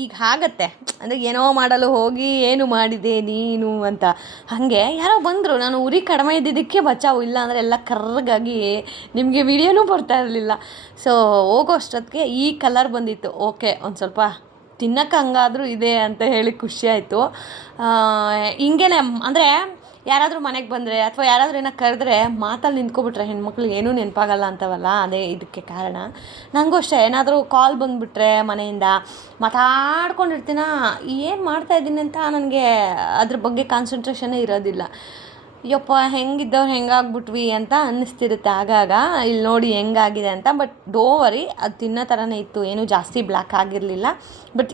ಈಗ ಆಗತ್ತೆ, ಅಂದರೆ ಏನೋ ಮಾಡಲು ಹೋಗಿ ಏನು ಮಾಡಿದೆ ನೀನು ಅಂತ. ಹಾಗೆ ಯಾರೋ ಬಂದರು, ನಾನು ಉರಿ ಕಡಿಮೆ ಇದ್ದಿದ್ದಕ್ಕೆ ಬಚಾವು, ಇಲ್ಲ ಅಂದರೆ ಎಲ್ಲ ಕರ್ರಗಾಗಿ ನಿಮಗೆ ವಿಡಿಯೋನೂ ಬರ್ತಾ ಇರಲಿಲ್ಲ. ಸೊ ಹೋಗೋಷ್ಟೊತ್ತಿಗೆ ಈ ಕಲರ್ ಬಂದಿತ್ತು. ಓಕೆ, ಒಂದು ಸ್ವಲ್ಪ ತಿನ್ನೋಕ್ಕೆ ಹಂಗಾದರೂ ಇದೆ ಅಂತ ಹೇಳಿ ಖುಷಿಯಾಯಿತು. ಹಿಂಗೇನೆ ಅಂದರೆ ಯಾರಾದರೂ ಮನೆಗೆ ಬಂದರೆ ಅಥವಾ ಯಾರಾದರೂ ಏನೋ ಕರೆದ್ರೆ ಮಾತಲ್ಲಿ ನಿಂತ್ಕೊಬಿಟ್ರೆ ಹೆಣ್ಮಕ್ಳಿಗೆ ಏನೂ ನೆನಪಾಗಲ್ಲ ಅಂತವಲ್ಲ, ಅದೇ ಇದಕ್ಕೆ ಕಾರಣ. ನನಗೂ ಅಷ್ಟೇ, ಏನಾದರೂ ಕಾಲ್ ಬಂದುಬಿಟ್ರೆ ಮನೆಯಿಂದ ಮಾತಾಡ್ಕೊಂಡಿರ್ತೀನ, ಏನು ಮಾಡ್ತಾಯಿದ್ದೀನಿ ಅಂತ ನನಗೆ ಅದ್ರ ಬಗ್ಗೆ ಕಾನ್ಸಂಟ್ರೇಷನ್ನೇ ಇರೋದಿಲ್ಲ. ಯಪ್ಪ ಹೆಂಗಿದ್ದವ್ರು ಹೆಂಗಾಗ್ಬಿಟ್ವಿ ಅಂತ ಅನ್ನಿಸ್ತಿರುತ್ತೆ ಆಗಾಗ. ಇಲ್ಲಿ ನೋಡಿ ಹೆಂಗಾಗಿದೆ ಅಂತ. ಬಟ್ ಡೋ ವರಿ, ಅದು ತಿನ್ನೋ ಥರನೇ ಇತ್ತು, ಏನೂ ಜಾಸ್ತಿ ಬ್ಲ್ಯಾಕ್ ಆಗಿರಲಿಲ್ಲ. ಬಟ್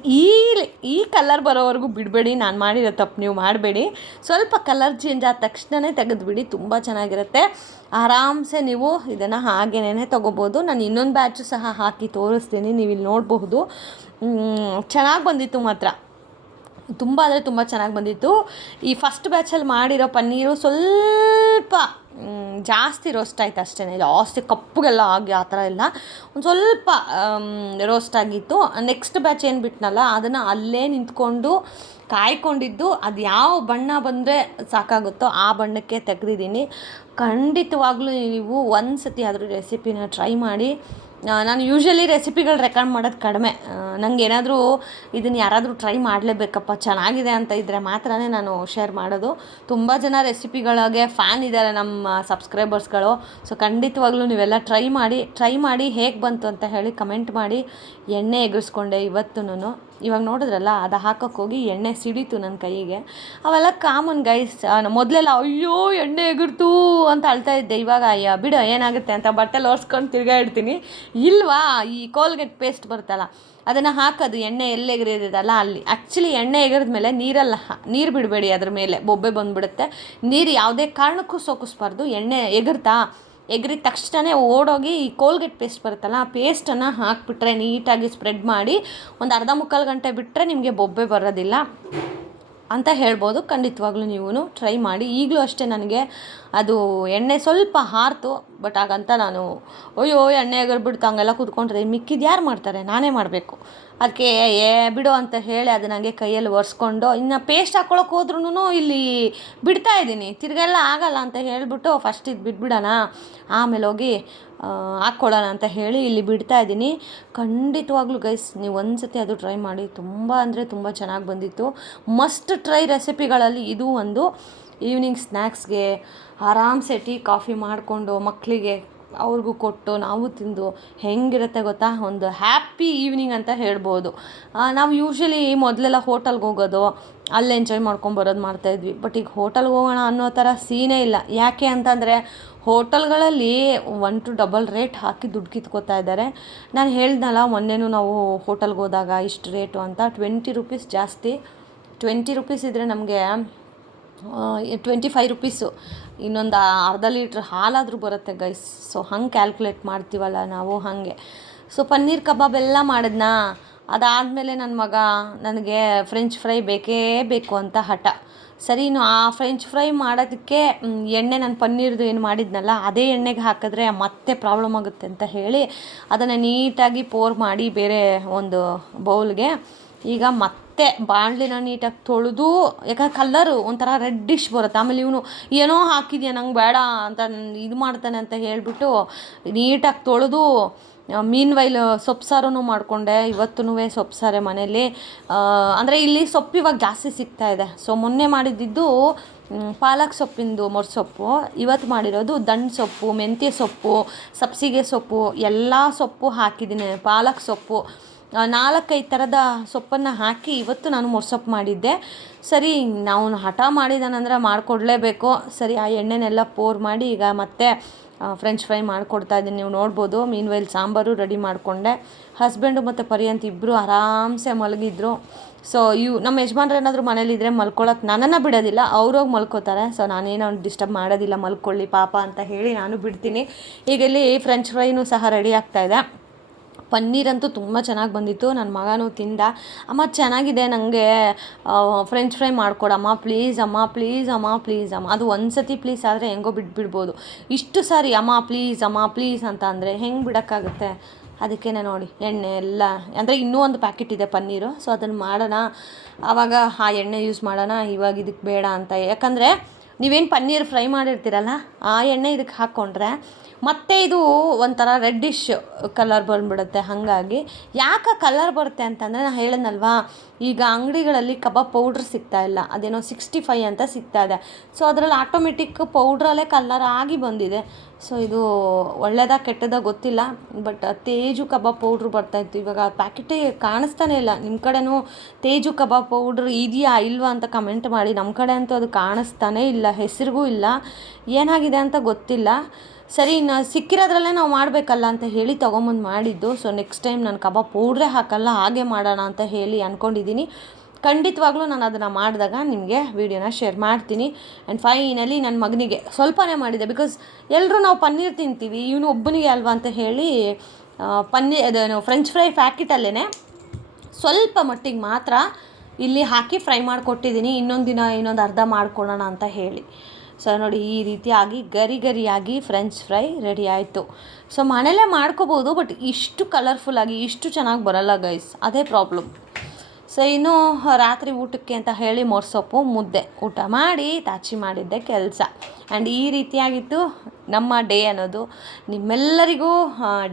ಈ ಕಲರ್ ಬರೋವರೆಗೂ ಬಿಡಬೇಡಿ. ನಾನು ಮಾಡಿರೋ ತಪ್ಪು ನೀವು ಮಾಡಬೇಡಿ. ಸ್ವಲ್ಪ ಕಲರ್ ಚೇಂಜ್ ಆದ ತಕ್ಷಣವೇ ತೆಗೆದುಬಿಡಿ, ತುಂಬ ಚೆನ್ನಾಗಿರುತ್ತೆ. ಆರಾಮ್ಸೆ ನೀವು ಇದನ್ನು ಹಾಗೇನೇ ತೊಗೋಬೋದು. ನಾನು ಇನ್ನೊಂದು ಬ್ಯಾಚು ಸಹ ಹಾಕಿ ತೋರಿಸ್ತೀನಿ, ನೀವು ಇಲ್ಲಿ ನೋಡಬಹುದು. ಚೆನ್ನಾಗಿ ಬಂದಿತ್ತು ಮಾತ್ರ, ತುಂಬ ಅಂದರೆ ತುಂಬ ಚೆನ್ನಾಗಿ ಬಂದಿತ್ತು. ಈ ಫಸ್ಟ್ ಬ್ಯಾಚಲ್ಲಿ ಮಾಡಿರೋ ಪನ್ನೀರು ಸ್ವಲ್ಪ ಜಾಸ್ತಿ ರೋಸ್ಟ್ ಆಯ್ತು ಅಷ್ಟೇ, ಜಾಸ್ತಿ ಕಪ್ಪಗೆಲ್ಲ ಆಗಿ ಆ ಥರ ಎಲ್ಲ ಒಂದು ಸ್ವಲ್ಪ ರೋಸ್ಟ್ ಆಗಿತ್ತು. ನೆಕ್ಸ್ಟ್ ಬ್ಯಾಚ್ ಏನು ಬಿಟ್ನಲ್ಲ, ಅದನ್ನು ಅಲ್ಲೇ ನಿಂತ್ಕೊಂಡು ಕಾಯ್ಕೊಂಡಿದ್ದು, ಅದು ಯಾವ ಬಣ್ಣ ಬಂದರೆ ಸಾಕಾಗುತ್ತೋ ಆ ಬಣ್ಣಕ್ಕೆ ತೆಗೆದಿದ್ದೀನಿ. ಖಂಡಿತವಾಗ್ಲೂ ನೀವು ಒಂದು ಸತಿ ಆದರೂ ರೆಸಿಪಿನ ಟ್ರೈ ಮಾಡಿ. ನಾನು ಯೂಶ್ವಲಿ ರೆಸಿಪಿಗಳು ರೆಕಮೆಂಡ್ ಮಾಡೋದು ಕಡಿಮೆ. ನನಗೆ ಏನಾದರೂ ಇದನ್ನು ಯಾರಾದರೂ ಟ್ರೈ ಮಾಡಲೇಬೇಕಪ್ಪ ಚೆನ್ನಾಗಿದೆ ಅಂತ ಇದ್ದರೆ ಮಾತ್ರನೇ ನಾನು ಶೇರ್ ಮಾಡೋದು. ತುಂಬ ಜನ ರೆಸಿಪಿಗಳಿಗೆ ಫ್ಯಾನ್ ಇದ್ದಾರೆ ನಮ್ಮ ಸಬ್ಸ್ಕ್ರೈಬರ್ಸ್ಗಳು. ಸೊ ಖಂಡಿತವಾಗ್ಲೂ ನೀವೆಲ್ಲ ಟ್ರೈ ಮಾಡಿ ಹೇಗೆ ಬಂತು ಅಂತ ಹೇಳಿ ಕಮೆಂಟ್ ಮಾಡಿ. ಎಣ್ಣೆ ಎಗರಿಸ್ಕೊಂಡೆ ಇವತ್ತುನು. ಇವಾಗ ನೋಡಿದ್ರಲ್ಲ, ಅದು ಹಾಕೋಕ್ಕೋಗಿ ಎಣ್ಣೆ ಸಿಡೀತು ನನ್ನ ಕೈಗೆ. ಅವೆಲ್ಲ ಕಾಮನ್ ಗೈಸ್. ಮೊದಲೆಲ್ಲ ಅಯ್ಯೋ ಎಣ್ಣೆ ಎಗರ್ತು ಅಂತ ಅಳ್ತಾ ಇದ್ದೆ. ಇವಾಗ ಅಯ್ಯ ಬಿಡು ಏನಾಗುತ್ತೆ ಅಂತ ಬಟ್ಟೆಲಿ ಒರೆಸ್ಕೊಂಡು ತಿರ್ಗಾ ಇಡ್ತೀನಿ. ಇಲ್ವಾ, ಈ ಕೋಲ್ಗೇಟ್ ಪೇಸ್ಟ್ ಬರುತ್ತಲ್ಲ ಅದನ್ನು ಹಾಕೋದು, ಎಣ್ಣೆ ಎಲ್ಲಿ ಎಗರಿದಲ್ಲ ಅಲ್ಲಿ. ಆ್ಯಕ್ಚುಲಿ ಎಣ್ಣೆ ಎಗರಿದ ಮೇಲೆ ನೀರು ಬಿಡಬೇಡಿ, ಅದ್ರ ಮೇಲೆ ಬೊಬ್ಬೆ ಬಂದುಬಿಡುತ್ತೆ. ನೀರು ಯಾವುದೇ ಕಾರಣಕ್ಕೂ ಸೋಕಿಸ್ಬಾರ್ದು. ಎಣ್ಣೆ ಎಗರಿದ ತಕ್ಷಣ ಓಡೋಗಿ ಈ ಕೋಲ್ಗೇಟ್ ಪೇಸ್ಟ್ ಬರುತ್ತಲ್ಲ ಆ ಪೇಸ್ಟನ್ನು ಹಾಕಿಬಿಟ್ರೆ, ನೀಟಾಗಿ ಸ್ಪ್ರೆಡ್ ಮಾಡಿ ಒಂದು ಅರ್ಧ ಮುಕ್ಕಾಲು ಗಂಟೆ ಬಿಟ್ಟರೆ ನಿಮಗೆ ಬೊಬ್ಬೆ ಬರೋದಿಲ್ಲ. ಅಂತ ಹೇಳ್ಬೋದು. ಖಂಡಿತವಾಗ್ಲೂ ನೀವು ಟ್ರೈ ಮಾಡಿ. ಈಗಲೂ ಅಷ್ಟೇ ನನಗೆ ಅದು ಎಣ್ಣೆ ಸ್ವಲ್ಪ ಹಾರ್ತು, ಬಟ್ ಹಾಗಂತ ನಾನು ಅಯ್ಯೋ ಎಣ್ಣೆ ಎಗರ್ಬಿಡ್ತು ಹಂಗೆಲ್ಲ ಕೂತ್ಕೊಂಡ್ರೆ ಮಿಕ್ಕಿದ್ದು ಯಾರು ಮಾಡ್ತಾರೆ, ನಾನೇ ಮಾಡಬೇಕು. ಅದಕ್ಕೆ ಬಿಡು ಅಂತ ಹೇಳಿ ಅದು ನನಗೆ ಕೈಯಲ್ಲಿ ಒರೆಸ್ಕೊಂಡು ಇನ್ನು ಪೇಸ್ಟ್ ಹಾಕ್ಕೊಳಕ್ಕೆ ಹೋದ್ರೂ ಇಲ್ಲಿ ಬಿಡ್ತಾ ಇದ್ದೀನಿ, ತಿರ್ಗೆಲ್ಲ ಆಗಲ್ಲ ಅಂತ ಹೇಳಿಬಿಟ್ಟು ಫಸ್ಟ್ ಇದು ಬಿಟ್ಬಿಡೋಣ ಆಮೇಲೆ ಹೋಗಿ ಹಾಕ್ಕೊಳ್ಳೋಣ ಅಂತ ಹೇಳಿ ಇಲ್ಲಿ ಬಿಡ್ತಾ ಇದ್ದೀನಿ. ಖಂಡಿತವಾಗ್ಲೂ ಗೈಸ್ ನೀವು ಒಂದ್ಸತಿ ಅದು ಟ್ರೈ ಮಾಡಿ, ತುಂಬ ಅಂದರೆ ತುಂಬ ಚೆನ್ನಾಗಿ ಬಂದಿತ್ತು. ಮಸ್ಟ್ ಟ್ರೈ ರೆಸಿಪಿಗಳಲ್ಲಿ ಇದು ಒಂದು. ಈವ್ನಿಂಗ್ ಸ್ನ್ಯಾಕ್ಸ್ಗೆ ಆರಾಮ್ಸೆ ಟೀ ಕಾಫಿ ಮಾಡಿಕೊಂಡು ಮಕ್ಕಳಿಗೆ ಅವ್ರಿಗೂ ಕೊಟ್ಟು ನಾವು ತಿಂದು ಹೆಂಗಿರುತ್ತೆ ಗೊತ್ತಾ, ಒಂದು ಹ್ಯಾಪಿ ಈವ್ನಿಂಗ್ ಅಂತ ಹೇಳ್ಬೋದು. ನಾವು ಯೂಶ್ವಲಿ ಮೊದಲೆಲ್ಲ ಹೋಟೆಲ್ಗೆ ಹೋಗೋದು, ಅಲ್ಲಿ ಎಂಜಾಯ್ ಮಾಡ್ಕೊಂಬರೋದು ಮಾಡ್ತಾಯಿದ್ವಿ. ಬಟ್ ಈಗ ಹೋಟೆಲ್ಗೆ ಹೋಗೋಣ ಅನ್ನೋ ಥರ ಸೀನೇ ಇಲ್ಲ. ಯಾಕೆ ಅಂತಂದರೆ ಹೋಟೆಲ್ಗಳಲ್ಲಿ 1 to ಡಬಲ್ ರೇಟ್ ಹಾಕಿ ದುಡ್ಡು ಕಿತ್ಕೋತಾ ಇದ್ದಾರೆ. ನಾನು ಹೇಳ್ದಲ್ಲ ಮೊನ್ನೆನೂ ನಾವು ಹೋಟೆಲ್ಗೆ ಹೋದಾಗ ಇಷ್ಟು ರೇಟು ಅಂತ, 20 ರೂಪೀಸ್ ಜಾಸ್ತಿ. 20 ರೂಪೀಸ್ ಇದ್ದರೆ ನಮಗೆ 25 ರೂಪೀಸು ಇನ್ನೊಂದು ಅರ್ಧ ಲೀಟ್ರ್ ಹಾಲಾದರೂ ಬರುತ್ತೆ ಗೈಸ್. ಸೊ ಹಂಗೆ ಕ್ಯಾಲ್ಕುಲೇಟ್ ಮಾಡ್ತೀವಲ್ಲ ನಾವು, ಹಾಗೆ. ಸೊ ಪನ್ನೀರ್ ಕಬಾಬ್ ಎಲ್ಲ ಮಾಡಿದ್ನಾ, ಅದಾದಮೇಲೆ ನನ್ನ ಮಗ ನನಗೆ ಫ್ರೆಂಚ್ ಫ್ರೈ ಬೇಕೇ ಬೇಕು ಅಂತ ಹಠ. ಸರಿ ಆ ಫ್ರೆಂಚ್ ಫ್ರೈ ಮಾಡೋದಕ್ಕೆ ಎಣ್ಣೆ ನಾನು ಪನ್ನೀರ್ದು ಏನು ಮಾಡಿದ್ನಲ್ಲ ಅದೇ ಎಣ್ಣೆಗೆ ಹಾಕಿದ್ರೆ ಮತ್ತೆ ಪ್ರಾಬ್ಲಮ್ ಆಗುತ್ತೆ ಅಂತ ಹೇಳಿ ಅದನ್ನು ನೀಟಾಗಿ ಪೋರ್ ಮಾಡಿ ಬೇರೆ ಒಂದು ಬೌಲ್ಗೆ ಈಗ ಮತ್ತೆ ಬಾಣಲಿನ ನೀಟಾಗಿ ತೊಳೆದು, ಯಾಕಂದ್ರೆ ಕಲ್ಲರು ಒಂಥರ ರೆಡ್ಡಿಶ್ ಬರುತ್ತೆ. ಆಮೇಲೆ ಇವನು ಏನೋ ಹಾಕಿದ್ಯಾ ನಂಗೆ ಬೇಡ ಅಂತ ಇದು ಮಾಡ್ತಾನೆ ಅಂತ ಹೇಳಿಬಿಟ್ಟು ನೀಟಾಗಿ ತೊಳೆದು ಮೀನ್ ವೈಲ್ ಸೊಪ್ಪು ಸಾರೂ ಮಾಡಿಕೊಂಡೆ. ಇವತ್ತೂ ಸೊಪ್ಪು ಸಾರೇ ಮನೇಲಿ. ಅಂದರೆ ಇಲ್ಲಿ ಸೊಪ್ಪು ಇವಾಗ ಜಾಸ್ತಿ ಸಿಗ್ತಾಯಿದೆ. ಸೊ ಮೊನ್ನೆ ಮಾಡಿದ್ದು ಪಾಲಕ್ ಸೊಪ್ಪಿಂದು ಮೊರಸೊಪ್ಪು, ಇವತ್ತು ಮಾಡಿರೋದು ದಂಟು ಸೊಪ್ಪು, ಮೆಂತ್ಯ ಸೊಪ್ಪು, ಸಬ್ಸಿಗೆ ಸೊಪ್ಪು ಎಲ್ಲ ಸೊಪ್ಪು ಹಾಕಿದ್ದೀನಿ. ಪಾಲಕ್ ಸೊಪ್ಪು 4-5 ಥರದ ಸೊಪ್ಪನ್ನು ಹಾಕಿ ಇವತ್ತು ನಾನು ಮೊರಸೊಪ್ಪು ಮಾಡಿದ್ದೆ. ಸರಿ ನಾವು ಹಠ ಮಾಡಿದಾನಂದ್ರೆ ಮಾಡಿಕೊಡ್ಲೇಬೇಕು. ಸರಿ ಆ ಎಣ್ಣೆನೆಲ್ಲ ಪೋರ್ ಮಾಡಿ ಈಗ ಮತ್ತೆ ಫ್ರೆಂಚ್ ಫ್ರೈ ಮಾಡಿಕೊಡ್ತಾ ಇದ್ದೀನಿ. ನೀವು ನೋಡ್ಬೋದು ಮೀನ್ ವೈಲ್ ಸಾಂಬಾರು ರೆಡಿ ಮಾಡಿಕೊಂಡೆ. ಹಸ್ಬೆಂಡು ಮತ್ತು ಪರಿಯಂತ ಇಬ್ಬರು ಆರಾಮ್ಸೆ ಮಲಗಿದ್ರು. ಸೊ ನಮ್ಮ ಯಜಮಾನ್ರು ಏನಾದರೂ ಮನೇಲಿದ್ದರೆ ಮಲ್ಕೊಳ್ಳೋಕೆ ನನ್ನನ್ನು ಬಿಡೋದಿಲ್ಲ, ಅವ್ರೋಗಿ ಮಲ್ಕೋತಾರೆ. ಸೊ ನಾನೇನು ಡಿಸ್ಟರ್ಬ್ ಮಾಡೋದಿಲ್ಲ, ಮಲ್ಕೊಳ್ಳಿ ಪಾಪ ಅಂತ ಹೇಳಿ ನಾನು ಬಿಡ್ತೀನಿ. ಈಗ ಇಲ್ಲಿ ಫ್ರೆಂಚ್ ಫ್ರೈನೂ ಸಹ ರೆಡಿ ಆಗ್ತಾಯಿದೆ. ಪನ್ನೀರಂತೂ ತುಂಬ ಚೆನ್ನಾಗಿ ಬಂದಿತ್ತು. ನನ್ನ ಮಗನೂ ತಿಂದ. ಅಮ್ಮ ಚೆನ್ನಾಗಿದೆ, ನನಗೆ ಫ್ರೆಂಚ್ ಫ್ರೈ ಮಾಡಿಕೊಡಮ್ಮ ಪ್ಲೀಸ್ ಅಮ್ಮ, ಪ್ಲೀಸ್ ಅಮ್ಮ, ಪ್ಲೀಸ್ ಅಮ್ಮ. ಅದು ಒಂದು ಸತಿ ಪ್ಲೀಸ್ ಆದರೆ ಹೆಂಗೋ ಬಿಟ್ಬಿಡ್ಬೋದು. ಇಷ್ಟು ಸಾರಿ ಅಮ್ಮ ಪ್ಲೀಸ್ ಅಂತ ಅಂದರೆ ಹೆಂಗೆ ಬಿಡೋಕ್ಕಾಗುತ್ತೆ? ಅದಕ್ಕೇ ನೋಡಿ ಎಣ್ಣೆ ಎಲ್ಲ, ಅಂದರೆ ಇನ್ನೂ ಒಂದು ಪ್ಯಾಕೆಟ್ ಇದೆ ಪನ್ನೀರು. ಸೊ ಅದನ್ನು ಮಾಡೋಣ, ಆವಾಗ ಆ ಎಣ್ಣೆ ಯೂಸ್ ಮಾಡೋಣ, ಇವಾಗ ಇದಕ್ಕೆ ಬೇಡ ಅಂತ. ಯಾಕಂದರೆ ನೀವೇನು ಪನ್ನೀರ್ ಫ್ರೈ ಮಾಡಿರ್ತೀರಲ್ಲ ಆ ಎಣ್ಣೆ ಇದಕ್ಕೆ ಹಾಕ್ಕೊಂಡ್ರೆ ಮತ್ತು ಇದು ಒಂಥರ ರೆಡ್ಡಿಶ್ ಕಲರ್ ಬಂದುಬಿಡುತ್ತೆ. ಹಾಗಾಗಿ ಯಾಕೆ ಕಲರ್ ಬರುತ್ತೆ ಅಂತಂದರೆ ನಾನು ಹೇಳಿದ್ನಲ್ವಾ, ಈಗ ಅಂಗಡಿಗಳಲ್ಲಿ ಕಬಾಬ್ ಪೌಡ್ರ್ ಸಿಗ್ತಾಯಿಲ್ಲ, ಅದೇನೋ 65 ಅಂತ ಸಿಗ್ತಾಯಿದೆ. ಸೊ ಅದರಲ್ಲಿ ಆಟೋಮೆಟಿಕ್ ಪೌಡ್ರಲ್ಲೇ ಕಲರ್ ಆಗಿ ಬಂದಿದೆ. ಸೊ ಇದು ಒಳ್ಳೆಯದಾ ಕೆಟ್ಟದಾ ಗೊತ್ತಿಲ್ಲ, ಬಟ್ ತೇಜು ಕಬಾಬ್ ಪೌಡ್ರು ಬರ್ತಾಯಿತ್ತು. ಇವಾಗ ಪ್ಯಾಕೆಟೇ ಕಾಣಿಸ್ತಾನೆ ಇಲ್ಲ. ನಿಮ್ಮ ಕಡೆನೂ ತೇಜು ಕಬಾಬ್ ಪೌಡ್ರ್ ಇದೆಯಾ ಇಲ್ವಾ ಅಂತ ಕಮೆಂಟ್ ಮಾಡಿ. ನಮ್ಮ ಕಡೆ ಅಂತೂ ಅದು ಕಾಣಿಸ್ತಾನೇ ಇಲ್ಲ, ಹೆಸರಿಗೂ ಇಲ್ಲ, ಏನಾಗಿದೆ ಅಂತ ಗೊತ್ತಿಲ್ಲ. ಸರಿ ಇನ್ನು ಸಿಕ್ಕಿರೋದ್ರಲ್ಲೇ ನಾವು ಮಾಡಬೇಕಲ್ಲ ಅಂತ ಹೇಳಿ ತೊಗೊಂಬಂದು ಮಾಡಿದ್ದು. ಸೊ ನೆಕ್ಸ್ಟ್ ಟೈಮ್ ನಾನು ಕಬಾಬ್ ಪೌಡ್ರೇ ಹಾಕಲ್ಲ, ಹಾಗೆ ಮಾಡೋಣ ಅಂತ ಹೇಳಿ ಅಂದ್ಕೊಂಡಿದ್ದೀನಿ. ಖಂಡಿತವಾಗ್ಲೂ ನಾನು ಅದನ್ನು ಮಾಡಿದಾಗ ನಿಮಗೆ ವೀಡಿಯೋನ ಶೇರ್ ಮಾಡ್ತೀನಿ. ಆ್ಯಂಡ್ ಫೈನಲಿ ನನ್ನ ಮಗನಿಗೆ ಸ್ವಲ್ಪನೇ ಮಾಡಿದೆ, ಬಿಕಾಸ್ ಎಲ್ಲರೂ ನಾವು ಪನ್ನೀರ್ ತಿಂತೀವಿ, ಇವನು ಒಬ್ಬನಿಗೆ ಅಲ್ವಾ ಅಂತ ಹೇಳಿ ಅದೇನು ಫ್ರೆಂಚ್ ಫ್ರೈ ಪ್ಯಾಕೆಟಲ್ಲೇ ಸ್ವಲ್ಪ ಮಟ್ಟಿಗೆ ಮಾತ್ರ ಇಲ್ಲಿ ಹಾಕಿ ಫ್ರೈ ಮಾಡಿಕೊಟ್ಟಿದ್ದೀನಿ. ಇನ್ನೊಂದು ಅರ್ಧ ಮಾಡ್ಕೊಳ್ಳೋಣ ಅಂತ ಹೇಳಿ. ಸೊ ನೋಡಿ ಈ ರೀತಿಯಾಗಿ ಗರಿಯಾಗಿ ಫ್ರೆಂಚ್ ಫ್ರೈ ರೆಡಿ ಆಯಿತು. ಸೊ ಮನೇಲೇ ಮಾಡ್ಕೋಬೋದು, ಬಟ್ ಇಷ್ಟು ಕಲರ್ಫುಲ್ಲಾಗಿ ಇಷ್ಟು ಚೆನ್ನಾಗಿ ಬರೋಲ್ಲ ಗೈಸ್, ಅದೇ ಪ್ರಾಬ್ಲಮ್. ಸೊ ಇನ್ನು ರಾತ್ರಿ ಊಟಕ್ಕೆ ಅಂತ ಹೇಳಿ ಮೊರಸೊಪ್ಪು ಮುದ್ದೆ ಊಟ ಮಾಡಿ ತಾಚಿ ಮಾಡಿದ್ದೆ ಕೆಲಸ. ಆ್ಯಂಡ್ ಈ ರೀತಿಯಾಗಿತ್ತು ನಮ್ಮ ಡೇ ಅನ್ನೋದು. ನಿಮ್ಮೆಲ್ಲರಿಗೂ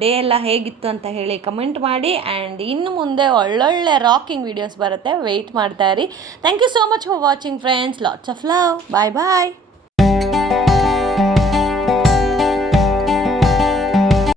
ಡೇ ಎಲ್ಲ ಹೇಗಿತ್ತು ಅಂತ ಹೇಳಿ ಕಮೆಂಟ್ ಮಾಡಿ. ಆ್ಯಂಡ್ ಇನ್ನು ಮುಂದೆ ಒಳ್ಳೊಳ್ಳೆ ರಾಕಿಂಗ್ ವೀಡಿಯೋಸ್ ಬರುತ್ತೆ, ವೆಯ್ಟ್ ಮಾಡ್ತಾ ಇರಿ. Thank you so much for watching friends. Lots of love. Bye bye.